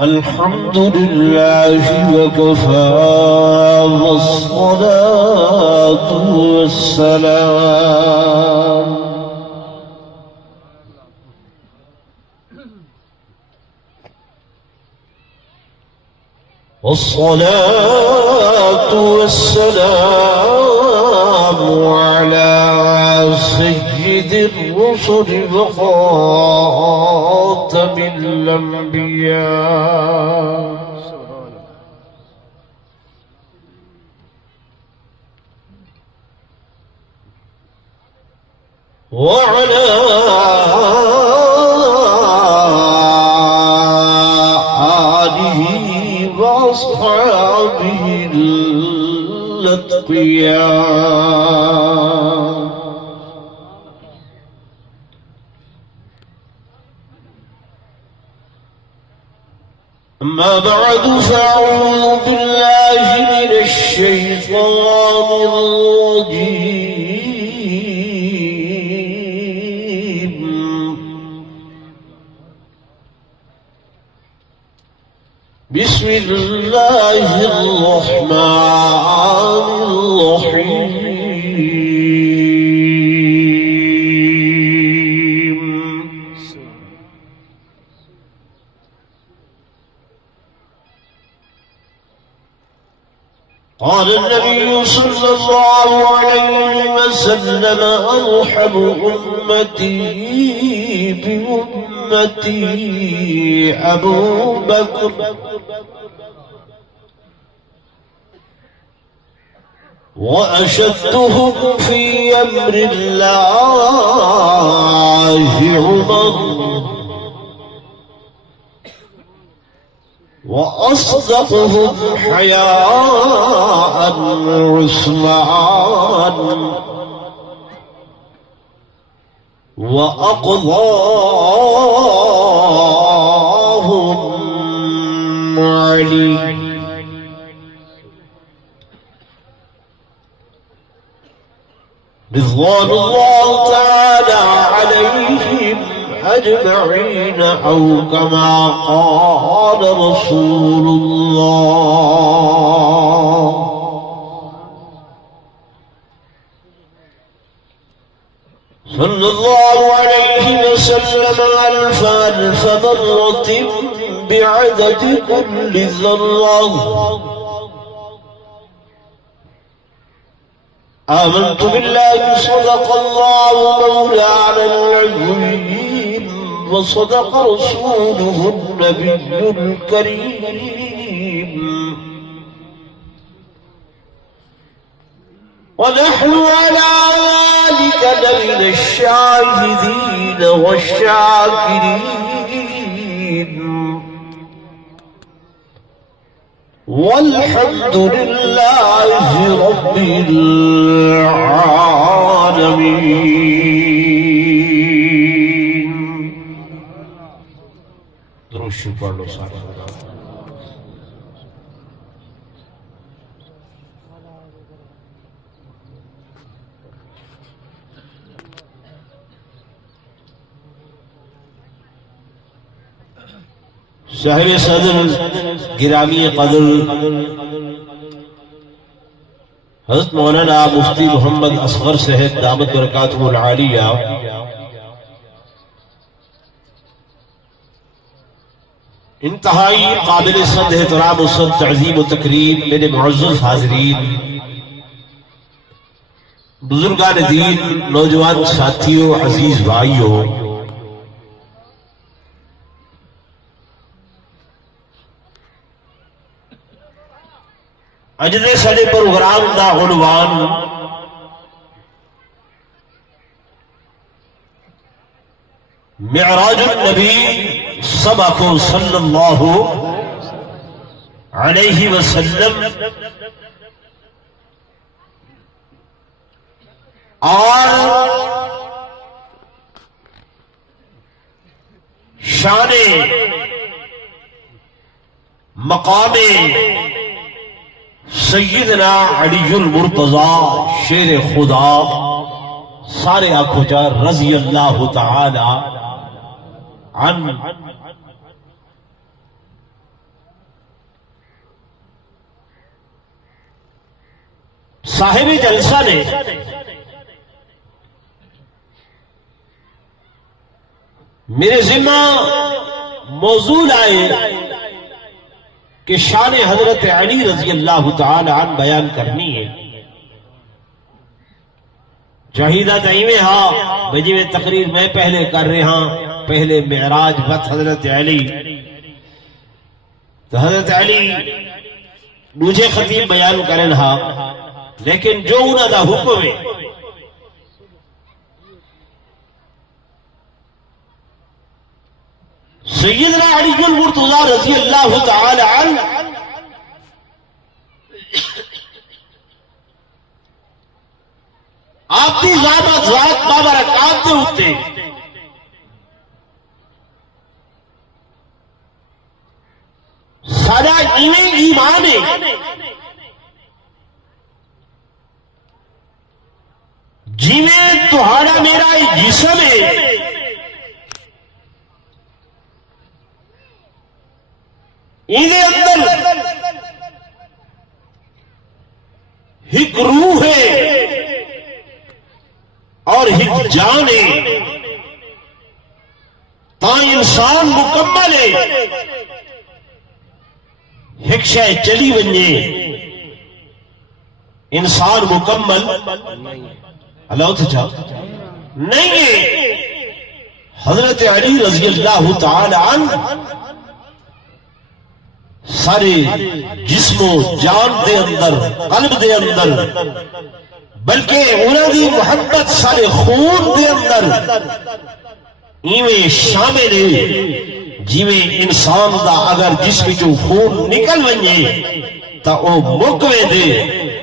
الحمد لله وكفى والصلاة والسلام على سيد الرسل وخاتم الأنبياء وعلى آله وأصحابه الأتقياء أما بعد فأعوذ بالله من الشيطان الرجيم بسم الله الرحمن الرحيم قال النبي صلى الله عليه وسلم أرحم أمتي بأمتي أبو بكر وأشدهم في أمر الله عمر وأصدقهم حياء عثمان وأقضاهم علي رضوان الله تعالى عليهم أجمعين أو كما قال رسول الله صلى الله عليه وسلم ألف مرة بعدد كل ذرة آمنت بالله صدق الله مولانا العظيم وصدق رسوله النبي الكريم ونحن على ذلك لمن الشاهدين والشاكرين والحمد لله رب العالمين. درود شریف پڑھ لو سارے. صاحب صدر گرامی قدر حضرت مولانا مفتی محمد اصغر صاحب دامت برکاتہ العالیہ انتہائی قابل صد احترام و صد تعظیم و تکریم میرے معزز حاضرین، بزرگان دین، نوجوان ساتھیوں، عزیز بھائیوں، اج دے ساڈے پروگرام دا عنوان معراج النبی سبق صلی اللہ علیہ وسلم اور شان مقام سیدنا علی المرتضی شیر خدا، سارے آنکھوں جا رضی اللہ تعالی عنہ. صاحب جلسہ نے میرے ذمہ موضوع لائے کہ شان حضرت علی رضی اللہ تعالی عنہ بیان کرنی ہے. چاہیدہ تائیویں ہاں بجی میں تقریر میں پہلے کر رہے ہاں پہلے معراج وقت حضرت علی تو حضرت علی مجھے خطیب بیان کرن ہاں لیکن جو انہوں دا حکم ہے سیدنا علی المرتضی رضی اللہ تعالی عنہ آپ کی ذات بابرکات کے ہوتے سارا ایمان ہے جی میں تہاڑا میرا جسم ہے اندر ایک روح ہے اور ایک جان ہے تا انسان مکمل ہے ایک شے چلی ونجے انسان مکمل اللہ تجا نہیں ہے. حضرت علی رضی اللہ تعالی عنہ سارے جسم و جان دے اندر قلب دے اندر بلکہ انہوں دی محبت سارے خون دے اندر ایویں شامل ہے جیویں انسان دا اگر جسم جو خون نکل ونجے تا او مکوے دے.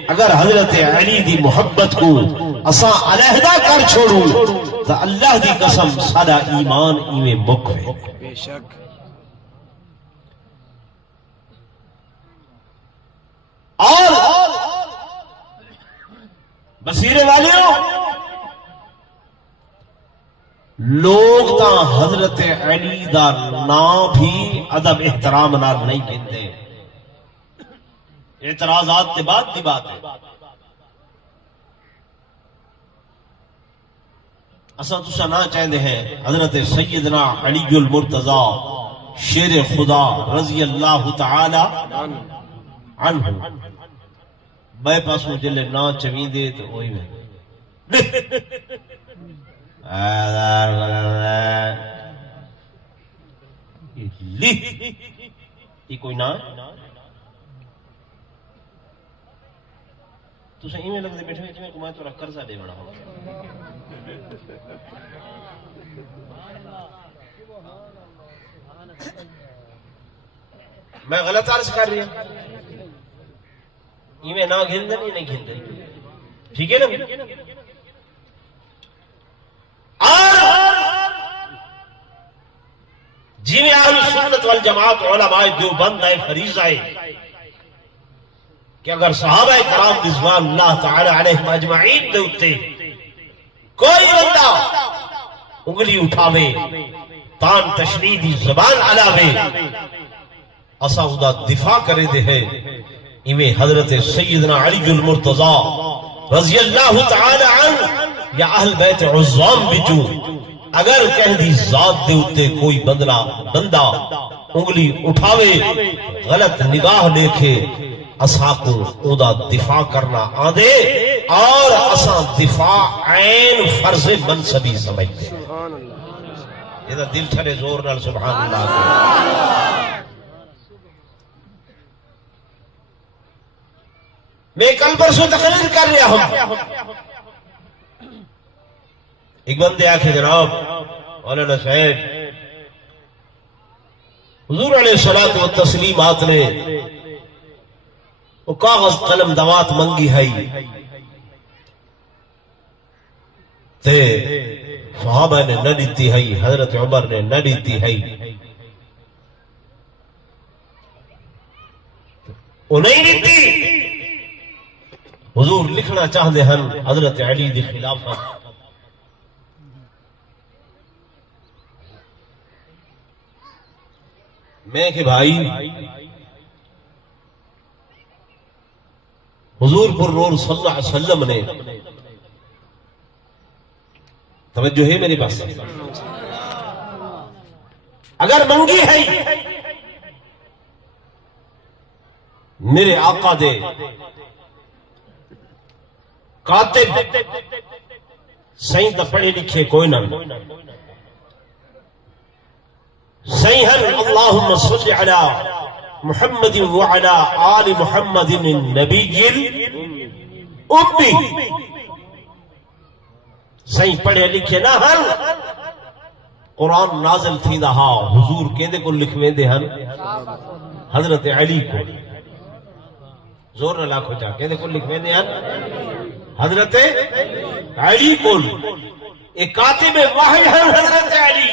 اگر حضرت علی دی محبت کو اساں علیحدہ کر چھوڑوں تا اللہ دی قسم سارا ایمان ایویں مکوے. بے شک اور بصیرے والیوں لوگ تا حضرت علی دا نام بھی ادب احترام نال نہیں کہتے. اعتراضات کے بعد کی بات ہے. اساں تساں نہ چاہتے ہیں حضرت سیدنا علی المرتضی شیر خدا رضی اللہ تعالی عنہ بے پاسوں جلے نہ چویں دے تو وہی میں یہ کوئی نہ تو سہی میں لگتے بیٹھے ہوئے میں تو رکھ قرضہ دے بڑا ہوں. میں غلط عرض کر رہی ہوں ایویں نہ گھندن یہ نہیں گھندن ٹھیک ہے نا. اور جی میں اہل سنت والجماعت علماء دیوبند ہے فریضہ ہے کہ اگر صحابہ کرام رضوان اللہ تعالی علیہم اجمعین دے اتے کوئی بندہ انگلی اٹھاوے تان تشریح دی زبان علاوے اسا دا دفاع کرے دے ہے ایویں حضرت سیدنا علی المرتضی رضی اللہ تعالی عنہ یا اہل بیت عظام بچو اگر کہہ دی ذات دے اتے کوئی بندہ انگلی اٹھاوے غلط نگاہ دیکھے اسا کو او دا دفاع کرنا آدھے اور اسا دفاع عین فرض منصبی سمجھتے یہ دا دل چھڑے زور نال سبحان اللہ. میں کل پرسوں تقریر کر رہا ہوں ایک بندے آکھے جناب مولانا صاحب حضور علیہ الصلوۃ والتسلیمات نے وہ کاغذ قلم دوات منگی ہے تے صحابہ نے نہ دیتی ہے حضرت عمر نے نہ دیتی ہے وہ نہیں دیتی. حضور لکھنا چاہتے ہیں حضرت علی دی خلافت میں کہ بھائی حضور پر نور صلی اللہ علیہ وسلم نے توجہ ہے میری پاس اگر منگی ہے میرے آقا دے کاتب سائیں تا پڑھے لکھے کوئی نہ سائیں ہر اللہم صلی علی محمد وعلی آل محمد النبی الامی سائیں پڑھے لکھے نہ ہر قرآن نازل تھی دہا حضور کہندے کو لکھویں دے ہن حضرت علی کو زور نہ لاکھو چاہ کہندے کو لکھویں دے ہن حضرت علی کو ایک کاتب وحی ہن حضرت علی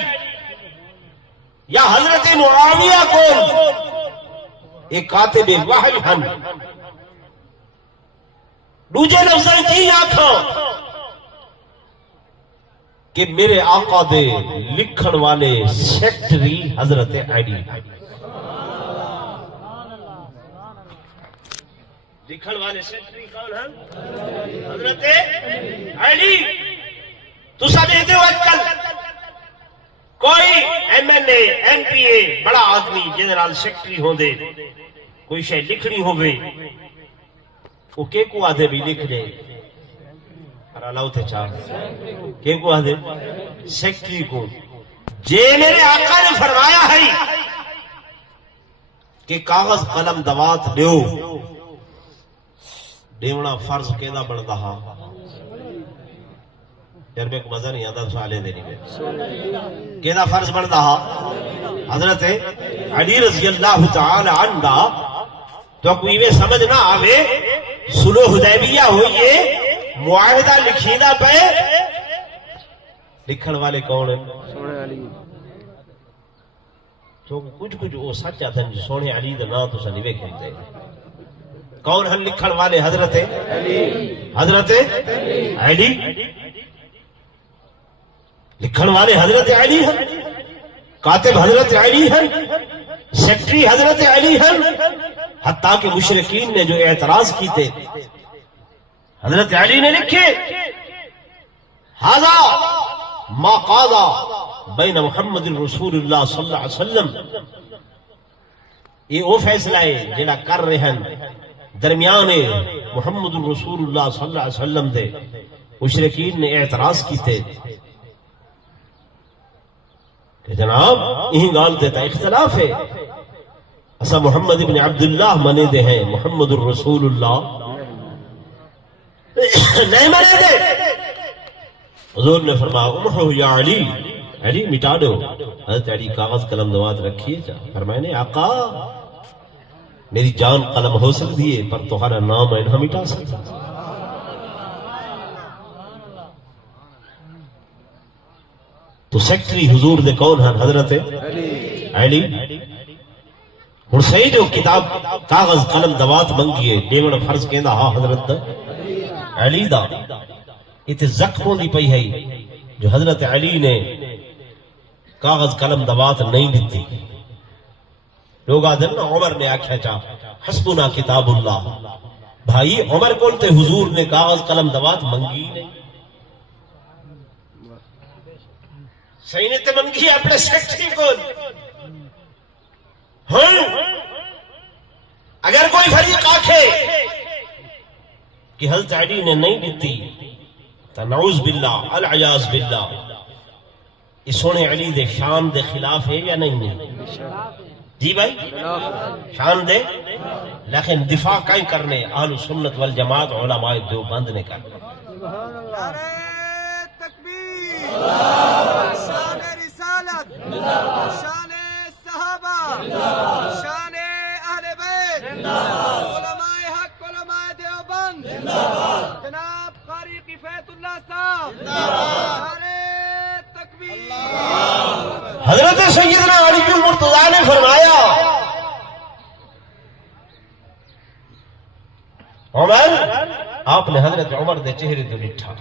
یا حضرت معاویہ کو ایک کاتب وحی ہن دوجے لفظیں کی آکھاں کہ میرے آقا دے لکھن والے سیکٹری حضرت علی لکھن والے سیکٹری کون ہیں حضرت علی تو سمجھ دے اجکل کوئی M N A M P A بڑا آدمی جنرل سیکٹری ہوں دے کوئی شے لکھنی ہوئے وہ کے کو آدھے بھی لکھ دے اللہ تے چاہ کہ کو آدھے سیکٹری کو جے میرے آقا نے فرمایا ہے کہ کاغذ قلم دوات دیو دیونا فرض کیدا بڑھتا ہا یار میں کو مزہ نہیں آتا سوالے دینی میں کیدا فرض بڑھتا ہا حضرت علی رضی اللہ تعالی عنہ تو کوئی میں سمجھ نہ آوے صلح حدیبیہ ہوئیے معاہدہ لکھیدہ پہ لکھن والے کون ہیں تو کچھ وہ سچ آتا ہے سونے علی دا نام تو سنیوے کھلتے کون ہیں لکھن والے حضرت علی لکھن والے حضرت علی ہیں کاتب حضرت علی ہیں سیکٹری حضرت علی ہیں حتیٰ کہ مشرکین نے جو اعتراض کیتے حضرت علی نے لکھے ھذا ما قاضا بین محمد رسول اللہ صلی اللہ علیہ وسلم یہ وہ فیصلہ ہے جڑا کر رہے ہیں درمیان محمد رسول اللہ صلی اللہ علیہ وسلم دے مشرکین نے اعتراض کیتے کہ جناب یہی گال دیتا اختلاف ہے اسا محمد بن عبداللہ منے دے ہیں محمد رسول اللہ نہیں مانے دے حضور نے فرمایا امحو یا علی علی مٹا دو حضرت علی کاغذ قلم دوات رکھیے جا فرمائے نے آقا میری جان قلم ہو سکتی ہے پر تمہارا نام ہے نہ مٹا سکتا تو سیکٹری حضور دے کون ہیں حضرت علی ہن صحیح جو کتاب کاغذ قلم دوات منگیے دیوڑ فرض کہندا ہاں حضرت علی دا اتنے زخموں دی پئی ہے جو حضرت علی نے کاغذ قلم دوات نہیں دیتی لوگ آدھر نا عمر نے آکھیا چاہ حسبنا کتاب اللہ بھائی عمر کولتے حضور نے کاغذ قلم دوات منگی نہیں صحیح نے تے منگی اپنے سیکٹری کو اگر کوئی فریق آکھے کہ حضرت علی نے نہیں دیتی تو نعوذ باللہ العیاذ باللہ اس سونے علی دے شان دے خلاف ہے یا نہیں جی بھائی شان دے لیکن دفاع کہیں کرنے اہل سنت والجماعت علماء دیوبند نے کرنے نعرہ تکبیر شان رسالت شان صحابہ شان اہل بیت علماء حق علماء دیوبند جناب قاری کفایت اللہ صاحب نعرہ تکبیر حضرت سیدنا علی المرتضیٰ نے فرمایا عمر آپ نے حضرت عمر دے چہرے تو لٹھا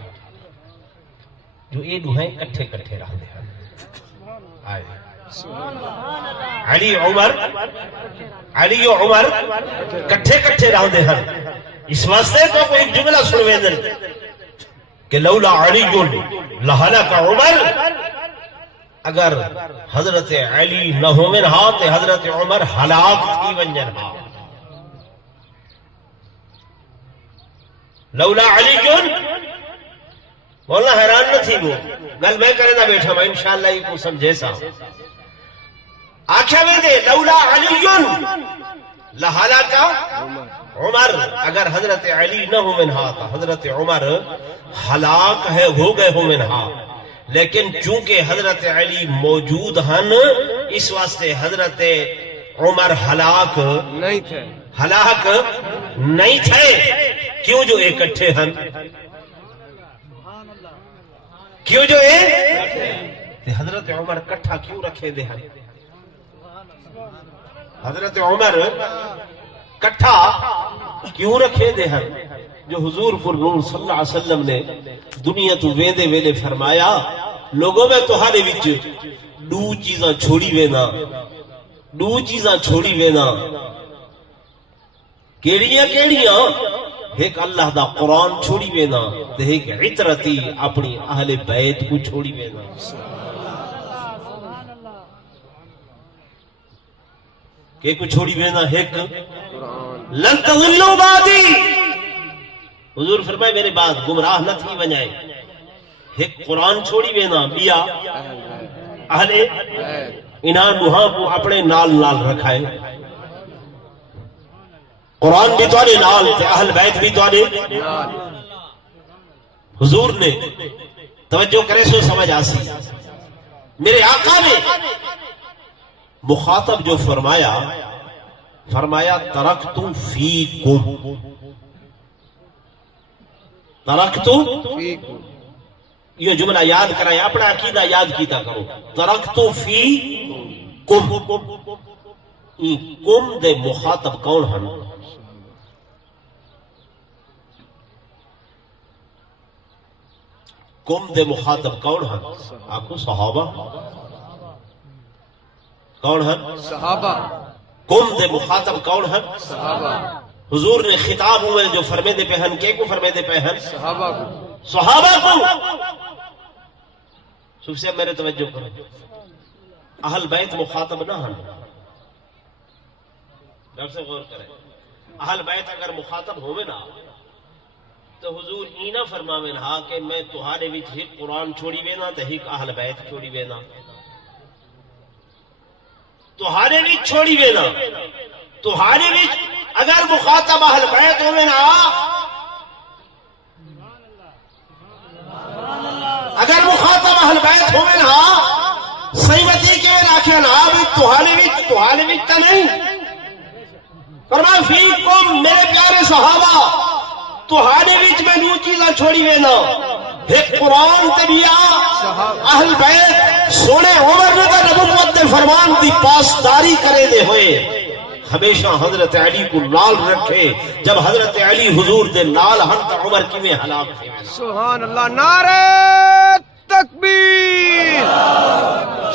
جو اے دو ہیں کٹھے کٹھے رہ دے آئے علی و عمر کٹھے کٹھے رہ دے ہیں اس واسطے تو کوئی جملہ سنوے دن کہ لولا علی لہلک عمر، اگر حضرت علی نہ ہومن ہا تے حضرت عمر ہلاک تھی ونجن ہا. لولا علی مولا حیران نہ تھی وہ گل میں کرے نہ بیٹھا میں انشاءاللہ یہ کو سمجھے سا آکھا میں دے لولا علی لہلک عمر، اگر حضرت علی نہ ہو منہا تھا حضرت عمر ہلاک ہے ہو گئے ہو منہا، لیکن چونکہ حضرت علی موجود ہن اس واسطے حضرت عمر ہلاک نہیں تھے. کیوں جو اکٹھے ہن؟ کیوں جو حضرت عمر کٹھا کیوں رکھے دے ہن؟ حضرت عمر کٹھا کیوں رکھے دے ہن؟ جو حضور پر نور صلی اللہ علیہ وسلم نے دنیا تو ویندے ویلے فرمایا لوگوں میں تہاڈے وچ دو چیزاں چھوڑی وینا کیڑیاں ایک اللہ دا قرآن چھوڑی وینا تے ایک عطرتی اپنی اہل بیت کو چھوڑی وینا. کہ کو چھوڑی وینا ایک لن تضلوا بعدی، حضور فرمائے میرے بعد گمراہ نہ تھی ونجائے. ایک قرآن چھوڑی وینا بیا اہل انہاں نوہاں کو اپنے نال رکھائے. قرآن بھی تو نال تے اہل بیت بھی تو حضور نے توجہ کرے سو سمجھ آسی. میرے آقا نے مخاطب جو فرمایا ترکتو فیکم، یہ جملہ یاد کرائیں، اپنا عقیدہ یاد کیتا کرو. ترکتو فیکم، کم دے مخاطب کون ہن؟ کم دے مخاطب کون ہن؟ آکو صحابہ. کون ہن؟ صحابہ. کم دے مخاطب کون ہن؟ صحابہ. حضور نے خطاب ہوئے جو فرمے دے پہن کے کو فرمے دے پہن؟ صحابہ کو. سب سے میرے توجہ کرو، اہل بیت مخاطب نہ ہن. ڈاکٹر سے غور کریں، اہل بیت اگر مخاطب ہوئے نا تو حضور اینا فرماویں ہا کہ میں تہاڈے وچ ایک قرآن چھوڑی وینا تے ایک اہل بیت چھوڑی وینا. تہاڈے وچ چھوڑی وینا، تہاڈے وچ اگر مخاطب اہل بیت ہوئے نا، اگر مخاطب اہل بیت ہوئے نا سیمتی کے راکھے نا بھی تہاڈے وچ تا نہیں. فرمایا فیکم میرے پیارے صحابہ تہاڈے وچ میں دو چیزاں چھوڑی وینا، ایک قرآن تے بیا اہل بیت. سونے عمر نے تو نبوت دے فرمان دی پاسداری کرے دے ہوئے ہمیشہ حضرت علی کو نال رکھے. جب حضرت علی حضور دے نال ہن تو عمر کیویں ہلاک تھے؟ سبحان اللہ. نعرہ تکبیر،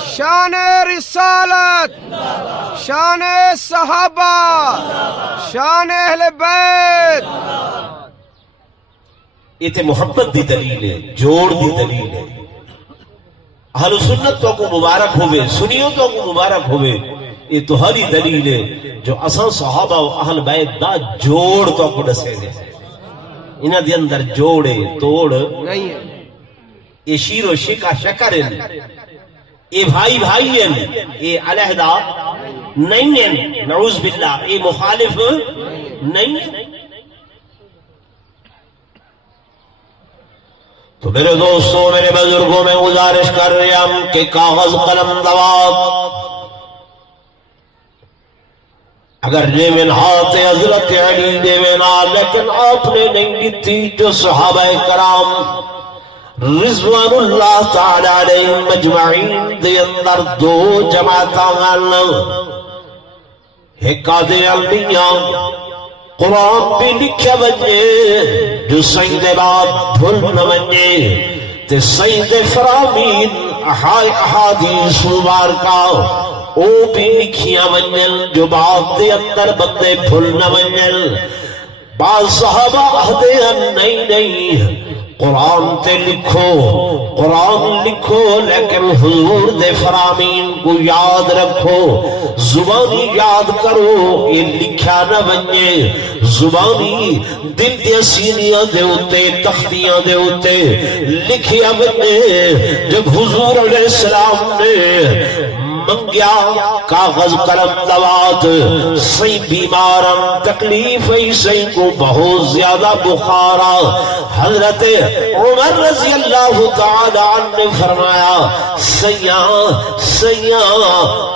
شان رسالت، شان صحابہ، شان اہل بیت. یہ تے محبت دی دلیل ہے، جوڑ دی دلیل ہے. اہل سنت تو کو مبارک ہوئے، سنیوں تو کو مبارک ہوئے. یہ تو ہری دلیل ہے جو اساں صحابہ و اہل بیت دا جوڑ تو کو دسے دے. انہاں دے اندر جوڑے توڑ نہیں ہے. یہ شیر و شکا شکر ہے، یہ بھائی ہیں، یہ علیحدہ نہیں ہیں. نعوذ باللہ یہ مخالف نہیں ہے. تو میرے دوستوں میرے بزرگوں میں گزارش کر رہے ہم کہ کاغذ قلم دوات اگر جیمن ہاتھ حضرت علی دیوینا لیکن آپ نے نہیں دیتی جو صحابہ کرام رضوان اللہ تعالی علیہم مجمعین دے اندر دو جماعتاں ایک آدھے علمیاں قرآن بھی لکھا بجے جو سید بعد بھول نہ بجے تے سید فرامین احادیث مبارکہ او بھی لکھیاں بجل جو بعد دے اندر بندے بھول نہ بجل. بعض صحابہ آہدے ہیں نہیں قرآن تے لکھو، قرآن لکھو لیکن حضور دے فرامین کو یاد رکھو، زبانی یاد کرو، یہ لکھا نہ بنجے، زبانی دل دے سینیاں دے اتے تختیاں دے اتے لکھیا بنجے۔ جب حضور علیہ السلام نے منگیا کاغذ قلم دوات، سی بیمارم تکلیف سی کو بہت زیادہ بخارا، حضرت عمر رضی اللہ تعالی عنہ نے فرمایا سیاں سیاں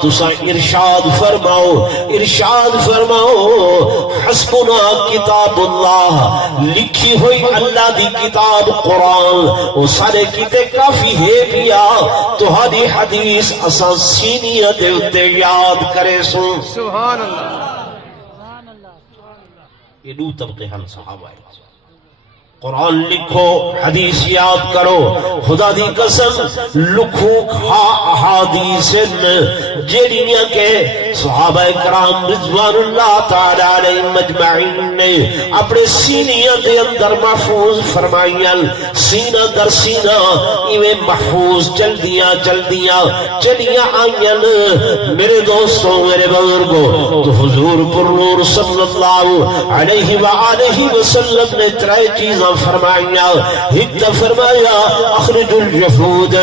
تسا ارشاد فرماؤ، ارشاد فرماؤ حسبنا کتاب اللہ، لکھی ہوئی اللہ دی کتاب قرآن، وہ سارے کتے کافی ہے پیا تو ہاری حدیث اساں سینیاں دے اتے یاد کرے سو۔ سبحان اللہ۔ یہ دو طبقے ہم صحابہ ہیں، قرآن لکھو حدیث یاد کرو، خدا دی قسم لکھو کھا احادیث جیڑیاں کے صحابہ کرام رضوان اللہ تعالی علیہ مجمعین نے اپنے سینیاں دے اندر محفوظ فرمائیاں، سینہ در سینہ ایویں محفوظ چلدیاں چلیاں آئیاں۔ میرے دوستوں میرے بزرگوں، تو حضور پر نور صلی اللہ علیہ وآلہ وسلم نے ترے چیزاں فرمایا، ایک فرمایا اخرج الجہود،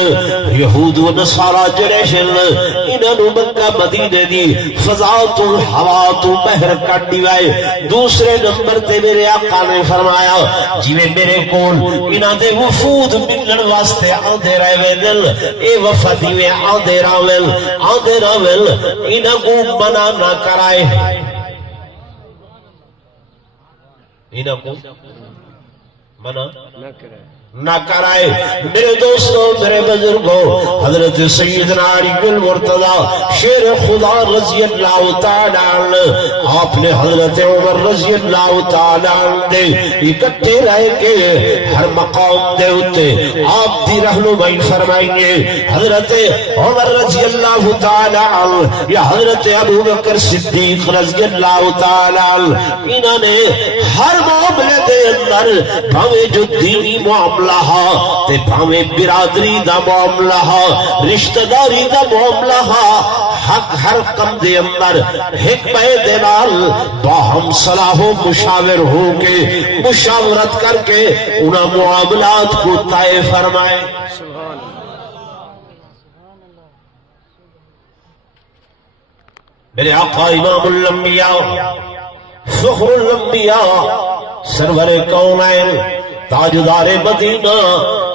یہود و نصارہ جریشن انہوں مکہ مدینے دی فضا تو ہوا تو بحر کٹ دیوائے۔ دوسرے نمبر تے میرے آقا نے فرمایا جیویں میرے کول انہاں دے وفود ملن واسطے آندے رہے دل، اے وفدی میں آندے راول انہاں کو منع نہ کرائے، انہاں کو منع نہ کرائے۔ میرے دوستوں میرے بزرگوں، حضرت سیدنا علی المرتضی شیر خدا رضی اللہ تعالی عنہ، آپ نے حضرت عمر رضی اللہ تعالی عنہ دے اکٹھے رہ کے ہر مقام دے اتے آپ دی رہنمائی فرمائیے۔ حضرت عمر رضی اللہ تعالی عنہ یا حضرت ابو بکر صدیق رضی اللہ تعالی عنہ، انہوں نے ہر معاملے دے اندر بھاوے جو دینی معاملہ تے بھاویں برادری دا معاملہ، رشتہ داری دا معاملہ، حق ہر کم دے اندر حکمہ دے نال باہم صلاح و مشاور ہو کے مشاورت کر کے انہاں معاملات کو طے فرمائے۔ میرے آقا امام الانبیاء فخر الانبیاء سرور کونین تاجدار مدینہ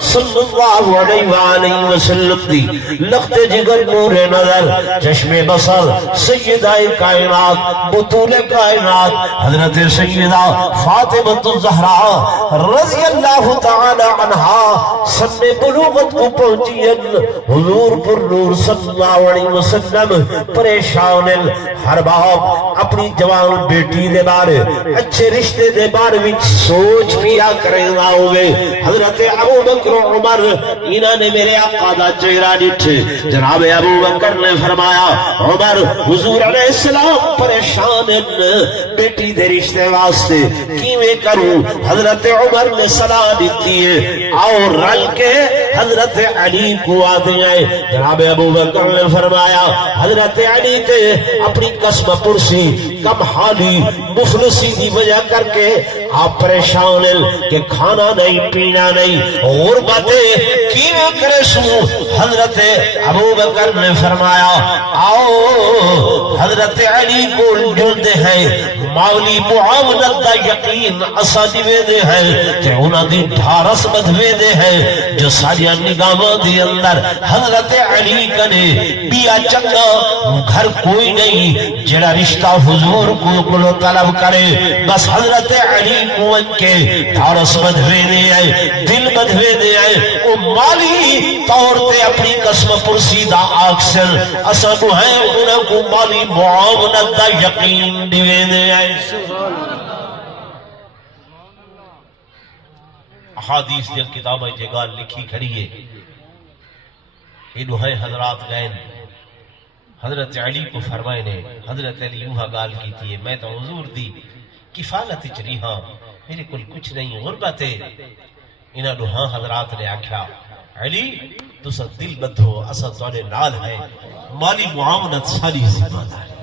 صلی اللہ علیہ وآلہ وسلم دی لخت جگر نور نظر چشم بصر سیدہ کائنات بطول کائنات حضرت سیدہ فاطمہ الزہرا رضی اللہ تعالی عنہا سن بلوغت کو پہنچی، حضور پر نور صلی اللہ علیہ وسلم پریشان، ہر باپ اپنی جوان بیٹی دے بارے اچھے رشتے دے بارے وچ سوچ پیا کرے ہوئے۔ حضرت ابو بکر عمر انہوں نے میرے آقا دا چہرہ ڈٹھے، جناب ابو بکر نے فرمایا عمر حضور علیہ السلام پریشان بیٹی دے رشتے واسطے کیویں کروں؟ حضرت عمر نے صلاح دیتی ہے اور رل کے حضرت علی کو آتے ہیں۔ جناب ابو بکر نے فرمایا حضرت علی تے اپنی قسم پرسی کم حالی مفلسی دی وجہ کر کے آپ پریشان کہ کھانا نہیں پینا نہیں، غربتیں کیوں کرے سو؟ حضرت ابو بکر نے فرمایا آؤ حضرت علی کو جلدے ہیں، مولی معاونت دا یقین اسا دیوے دے ہیں کہ انہاں دی دھارس بدوے دے ہیں جو ساریاں نگامہ دی اندر حضرت علی کنے بیا چنگا گھر کوئی نہیں جڑا رشتہ حضور کو طلب کرے، بس حضرت علی کو ان کے دھارس بدوے دے آئے، دل بدوے دے آئے، وہ مالی طور تے اپنی قسم پرسی دا آکسن اسا کو ہے انہاں کو مالی معاونت دا یقین دیوے دے آئے۔ احادیث دل کتابہ جگال لکھی کھڑی ہے، انہوں ہے حضرات غین حضرت علی کو فرمائے نے، حضرت علی یوہا گال کی تھی میں تو حضور دی کفالت چری ہاں میرے کل کچھ نہیں غربت ہے انہاں نو ہاں حضرات نے آکھیا علی تسا دل بدھو اسا تواڈے نال ہے مالی معاونت ساری ذمہ داری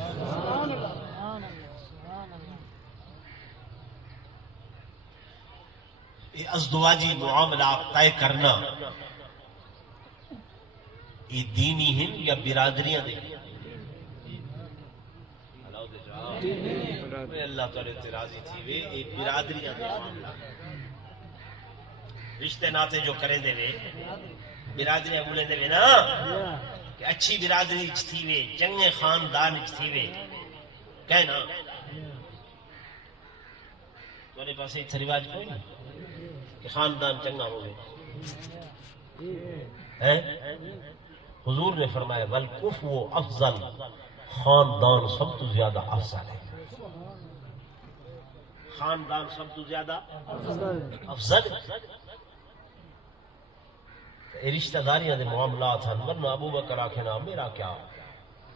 یہ ازدواجی معاملات طے کرنا یہ دینی ہیں یا برادریاں دے اللہ تعالی تے راضی تھی وے یہ برادریاں دے رشتے ناتے جو کریں دے وے برادریاں بولے دے وے نا کہ اچھی برادری اچ تھی وے چنگے خاندان اچ تھی وے کہنا تمہارے پاس اتنا رواج کوئی نہیں کہ خاندان چنگا ہوئے حضور نے فرمایا والکفو افضل خاندان سب تو زیادہ افضل ہے خاندان سب تو زیادہ افضل رشتہ داریاں دے معاملات ہیں ورنہ ابو بکر آکھے نا میرا کیا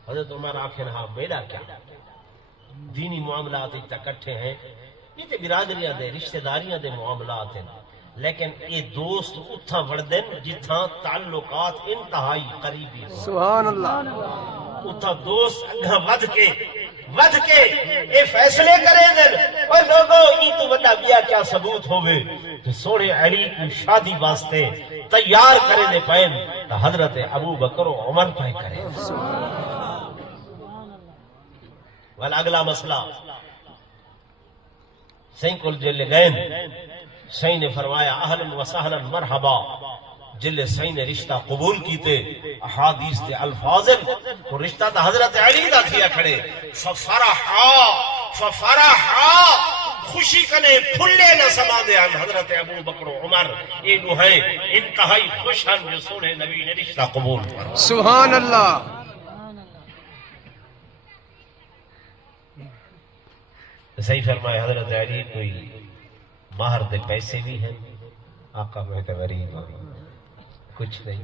حضرت عمر آکھے نا میرا کیا دینی معاملات اکٹھے ہیں یہ تے برادریاں دے رشتہ داریاں دے معاملات ہیں لیکن یہ دوست اتھا وردن جتھاں تعلقات انتہائی قریبی ہو سبحان اللہ اتھا دوست اگھا ود کے اے فیصلے کریں دن اور لوگوں یہ تو بڑا بیا کیا ثبوت ہوئے کہ سوڑے علی کی شادی واسطے تیار کریں دے پہن تو حضرت ابو بکر و عمر پہ کریں والا اگلا مسئلہ سین کل جلے گئن سین نے فرمایا اہلا و سہلا مرحبا جلے سین نے رشتہ قبول کیتے احادیث تے الفاظ کو رشتہ تا حضرت علی دا تھیا کھڑے ففرحا خوشی کنے پھلے نہ سما دے حضرت ابو بکر و عمر یہ دو ہیں انتہائی خوش ہیں جو سونے نبی نے رشتہ قبول فرمایا سبحان اللہ صحیح فرمایا حضرت علی کوئی مہر دے پیسے بھی ہیں آقا میں تو غریب کچھ نہیں